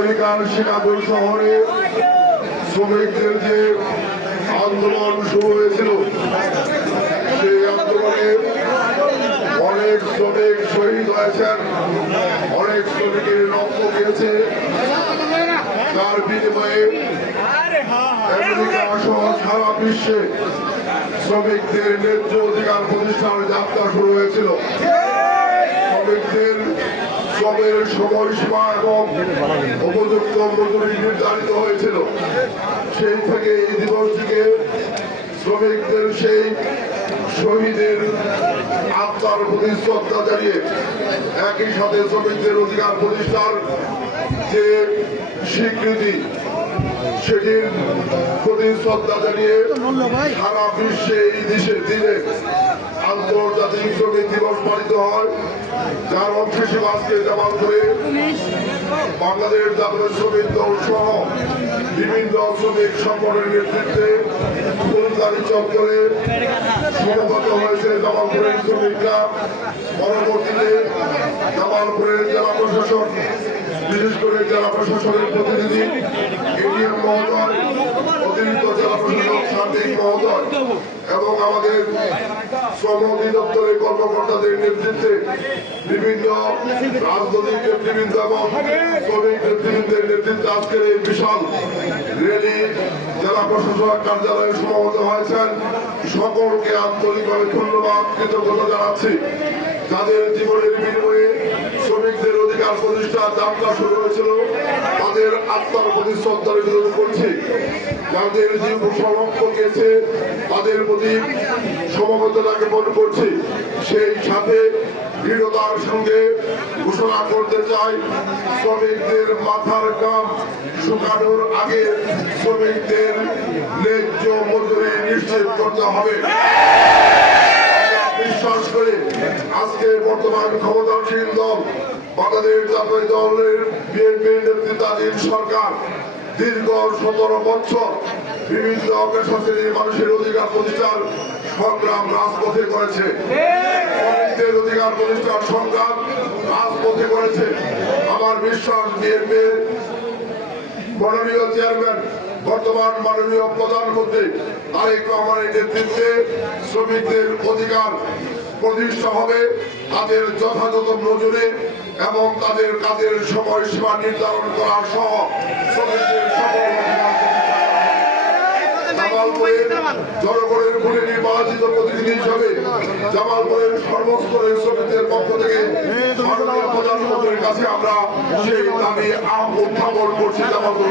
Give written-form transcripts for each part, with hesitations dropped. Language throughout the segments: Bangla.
আমেরিকার শিকাগো শহরে শ্রমিকদের যে আন্দোলন শুরু হয়েছিল, সেই আন্দোলনে অনেক শ্রমিক শহীদ হয়েছেন, অনেক শ্রমিকের রক্ত গিয়েছে। তার বিনিময়ে আমেরিকা সহ সারা বিশ্বে শ্রমিকদের ন্যায্য অধিকার প্রতিষ্ঠানের যাত্রা শুরু হয়েছিল। শ্রমিকদের শ্রমের সময়সীমা এবং উপযুক্ত মজুরি নির্ধারিত হয়েছিল। সেই থেকে এই দিবসটিকে শ্রমিকদের সেই শহীদের আত্মার প্রতি শ্রদ্ধা জানিয়ে একই সাথে শ্রমিকদের অধিকার প্রতিষ্ঠার যে স্বীকৃতি, সেটির প্রতি শ্রদ্ধা জানিয়ে সারা বিশ্বে এই দিনে আন্তর্জাতিক শ্রমিক দিবস পালিত হয়, যার অংশ হিসেবে আজকে জামালপুরে বাংলাদেশ জাতীয় শ্রমিক দল সহ বিভিন্ন শ্রমিক সংগঠনের নেতৃত্বে ফুলগাড়ি চত্বরে সমবেত হয়েছে জামালপুরের শ্রমিকরা। পরবর্তীতে জামালপুরের জেলা প্রশাসন, বিশেষ করে জেলা প্রশাসনের প্রতিনিধি এডিএম মহোদয়, অতিরিক্ত জেলা প্রশাসক সার্বিক মহোদয় এবং আমাদের শ্রম অধিদপ্তরের কর্মকর্তাদের নেতৃত্বে বিভিন্ন রাজনৈতিক নেতৃবৃন্দ এবং শ্রমিক নেতৃবৃন্দের নেতৃত্বে আজকের এই বিশাল র্যালি জেলা প্রশাসক কার্যালয়ে সমাবেত হয়েছেন। সকলকে আন্তরিকভাবে ধন্যবাদ, কৃতজ্ঞতা জানাচ্ছি। যাদের জীবনের বিনিময়ে শ্রমিকদের অধিকার প্রতিষ্ঠার যাত্রা শুরু হয়েছিল, তাদের আত্মার প্রতি শ্রদ্ধা নিবেদন করছি। যাদের জীব সংরক্ষ গেছে, তাদের প্রতি সমবেদনা জ্ঞাপন করছি। সেই সাথে দৃঢ়তার সঙ্গে ঘোষণা করতে চাই, শ্রমিকদের মাথার ঘাম শুকানোর আগে শ্রমিকদের ন্যায্য মজুরি নিশ্চিত করতে হবে। বিশ্বাস করে আজকে বর্তমান ক্ষমতাসীন দল বাংলাদেশ জাতীয় দলের বিএনপির নেতৃত্বাধীন সরকার দীর্ঘ 17 বছর বিভিন্ন পেশাশ্রেণীর মানুষের অধিকার প্রতিষ্ঠার সংগ্রাম রাজপথে করেছে। শ্রমিকদের অধিকার প্রতিষ্ঠার সংগ্রাম রাজপথে করেছে। আমার বিশ্বাস বিএনপির মাননীয় চেয়ারম্যান, বর্তমান মাননীয় প্রধানমন্ত্রী তারেক রহমানের নেতৃত্বে শ্রমিকদের অধিকার প্রতিষ্ঠা হবে, তাদের যথাযথ মজুরি এবং তাদের কাজের সময়সীমা নির্ধারণ করা সহ শ্রমিকদের সকল জামালপুরের জনগণের ভোটে নির্বাচিত প্রতিনিধি হিসাবে জামালপুরের সর্বস্তরের শ্রমিকদের পক্ষ থেকে মাননীয় প্রধানমন্ত্রীর কাছে আমরা সেই দাবি উত্থাপন করছি। জামালপুর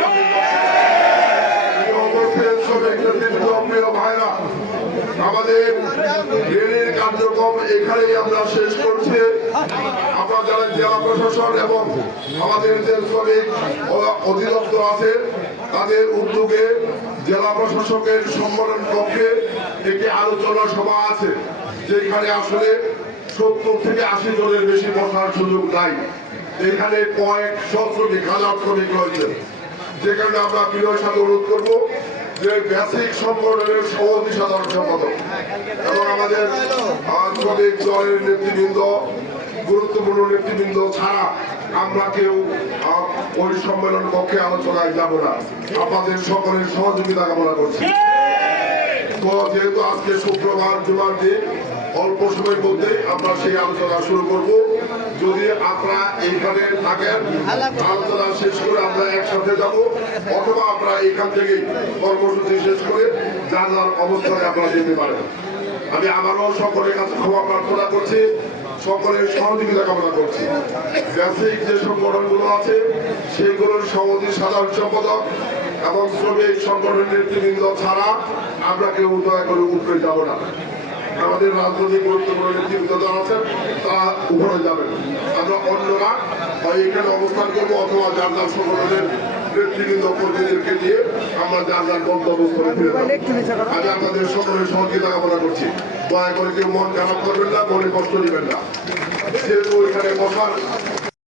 ভাইরা, আমাদের রেলের কার্যক্রম এখানেই আমরা শেষ করছি। আপনারা যারা জেলা প্রশাসন এবং আমাদের যে শ্রমিক অধিদপ্তর আছে, তাদের উদ্যোগে জেলা প্রশাসকের সম্মেলন কক্ষে একটি আলোচনা সভা আছে, যেখানে আসলে 70 থেকে 80 জনের বেশি বসার সুযোগ নাই। এখানে কয়েকশো শ্রমিক, হাজার শ্রমিক রয়েছে। যেখানে আমরা বিনয়ের সাথে অনুরোধ করবো যে বেসিক সংগঠনের সভাপতি, সাধারণ সম্পাদক এবং আমাদের শ্রমিক দলের নেতৃবৃন্দ, গুরুত্বপূর্ণ নেতৃবৃন্দ ছাড়া আমরা কেউ ওই সম্মেলন কক্ষে আলোচনায় যাব না। আপনাদের সকলের সহযোগিতা কামনা করছি। তো যেহেতু আজকে শুক্রবার জুমার দিন, অল্প সময়ের মধ্যে আমরা সেই আলোচনা শুরু করব। যদি আপনারা এইখানে থাকেন, আলোচনা শেষ করে আমরা একসাথে যাব, অথবা আপনারা এইখান থেকে কর্মসূচি শেষ করে যার যার অবস্থানে আপনারা যেতে পারেন। আমি আবারও সকলের কাছে ক্ষমা প্রার্থনা করছি, সকলের সহযোগিতা কামনা করছি। বেসিক যে সংগঠনগুলো আছে সেইগুলোর সভাপতি, সাধারণ সম্পাদক এবং শ্রমিক সংগঠনের নেতৃবৃন্দ ছাড়া আমরা কেউ দয়া করে উপরে যাব না। আমাদের রাজনৈতিক গুরুত্বপূর্ণ নেতৃবৃন্দ যারা আছেন তারা উপরে যাবেন। আমরা অন্যরা এখানে অবস্থান করবো, অথবা যার যার সংগঠনের নেতৃবৃন্দ কর্মীদেরকে দিয়ে আমরা যার যার গন্তব্যস্থলে ফিরে যাবো। আমি আপনাদের সকলের সহযোগিতা কামনা করছি। দয়া করে কেউ মন খারাপ করবেন না, মনে কষ্ট নেবেন না। যেহেতু এখানে বসার